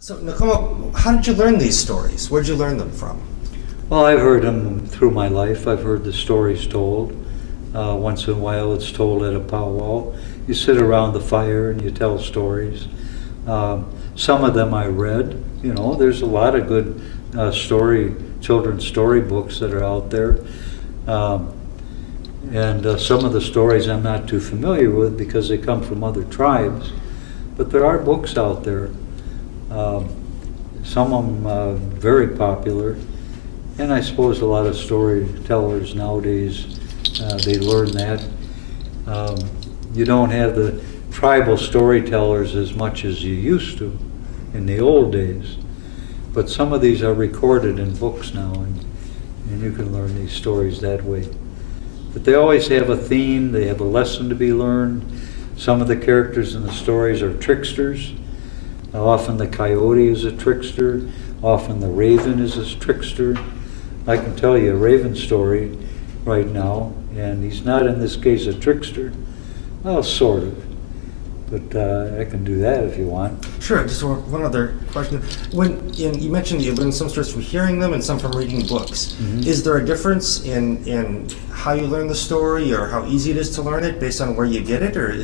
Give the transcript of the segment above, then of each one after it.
So, Nakoma, how did you learn these stories? Where did you learn them from? Well, I've heard them through my life. I've heard the stories told. Once in a while it's told at a powwow. You sit around the fire and you tell stories. Some of them I read. You know, there's a lot of good children's story books that are out there. And some of the stories I'm not too familiar with because they come from other tribes. But there are books out there. Some of them very popular. And I suppose a lot of storytellers nowadays, they learn that. You don't have the tribal storytellers as much as you used to in the old days. But some of these are recorded in books now, and you can learn these stories that way. But they always have a theme, they have a lesson to be learned. Some of the characters in the stories are tricksters. Often the coyote is a trickster, often the raven is a trickster. I can tell you a raven story right now, and he's not in this case a trickster. Well, sort of. But I can do that if you want. Sure, just one other question. You mentioned you learned some stories from hearing them and some from reading books. Mm-hmm. Is there a difference in how you learn the story or how easy it is to learn it based on where you get it, or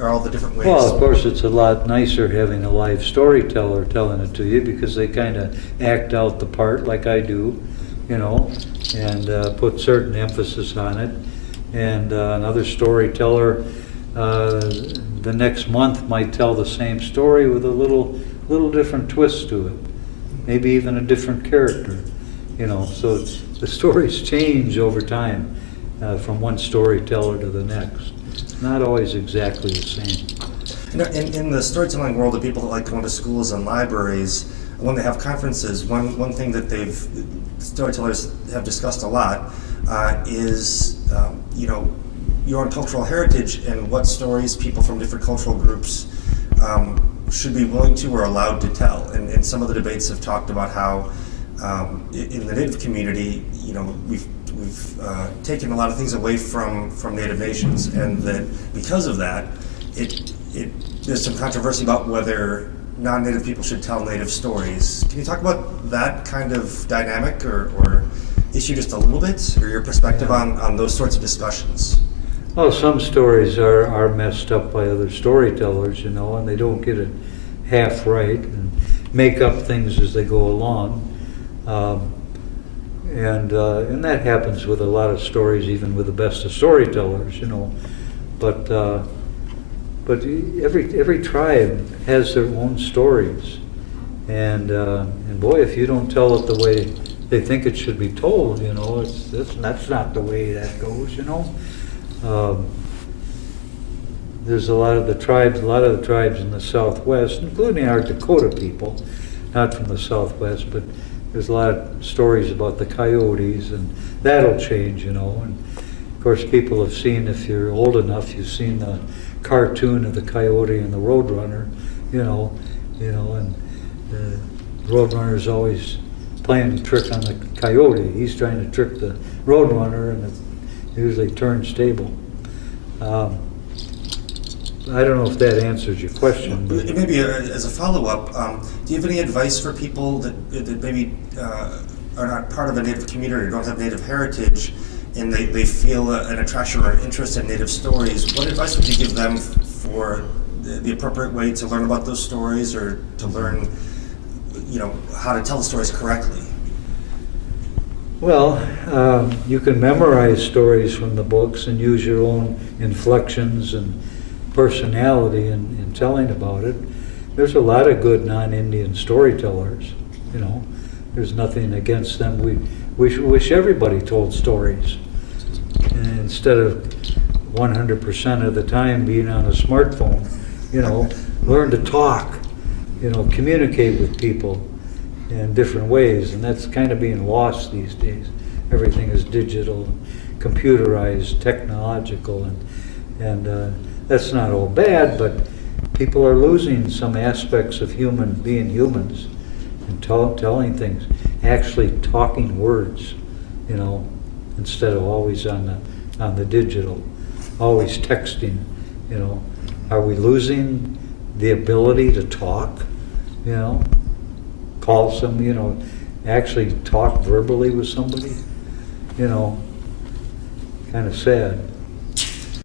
are all the different ways? Well, of course, it's a lot nicer having a live storyteller telling it to you because they kind of act out the part like I do, you know, and put certain emphasis on it. And another storyteller the next month might tell the same story with a little different twist to it, maybe even a different character, you know. So the stories change over time from one storyteller to the next. It's not always exactly the same. You know, in the storytelling world, the people that like going to schools and libraries, when they have conferences, one thing that storytellers have discussed a lot is your own cultural heritage and what stories people from different cultural groups should be willing to or allowed to tell. And some of the debates have talked about how in the Native community, you know, we've taken a lot of things away from Native nations, and that because of that, there's some controversy about whether non-Native people should tell Native stories. Can you talk about that kind of dynamic or issue just a little bit, or your perspective on those sorts of discussions? Well, some stories are messed up by other storytellers, you know, and they don't get it half right and make up things as they go along. And that happens with a lot of stories, even with the best of storytellers, you know. But every tribe has their own stories, and boy, if you don't tell it the way they think it should be told, you know, that's not the way that goes, you know. There's a lot of the tribes in the Southwest, including our Dakota people, not from the Southwest, but there's a lot of stories about the coyotes, and that'll change, you know. And of course, people have seen, if you're old enough, you've seen the cartoon of the coyote and the roadrunner, you know, and the roadrunner's always playing a trick on the coyote. He's trying to trick the roadrunner, and it usually turns stable. I don't know if that answers your question. But maybe as a follow-up, do you have any advice for people that maybe are not part of a Native community or don't have Native heritage, and they feel an attraction or an interest in Native stories? What advice would you give them for the appropriate way to learn about those stories, or to learn, you know, how to tell the stories correctly? Well, you can memorize stories from the books and use your own inflections and personality in telling about it. There's a lot of good non-Indian storytellers, you know. There's nothing against them. We wish everybody told stories. And instead of 100% of the time being on a smartphone, you know, learn to talk, you know, communicate with people in different ways, and that's kind of being lost these days. Everything is digital, computerized, technological, and that's not all bad, but people are losing some aspects of being humans and telling things, actually talking words, you know, instead of always on the digital, always texting, you know. Are we losing the ability to talk? you know, call some, you know, actually talk verbally with somebody, you know, kind of sad.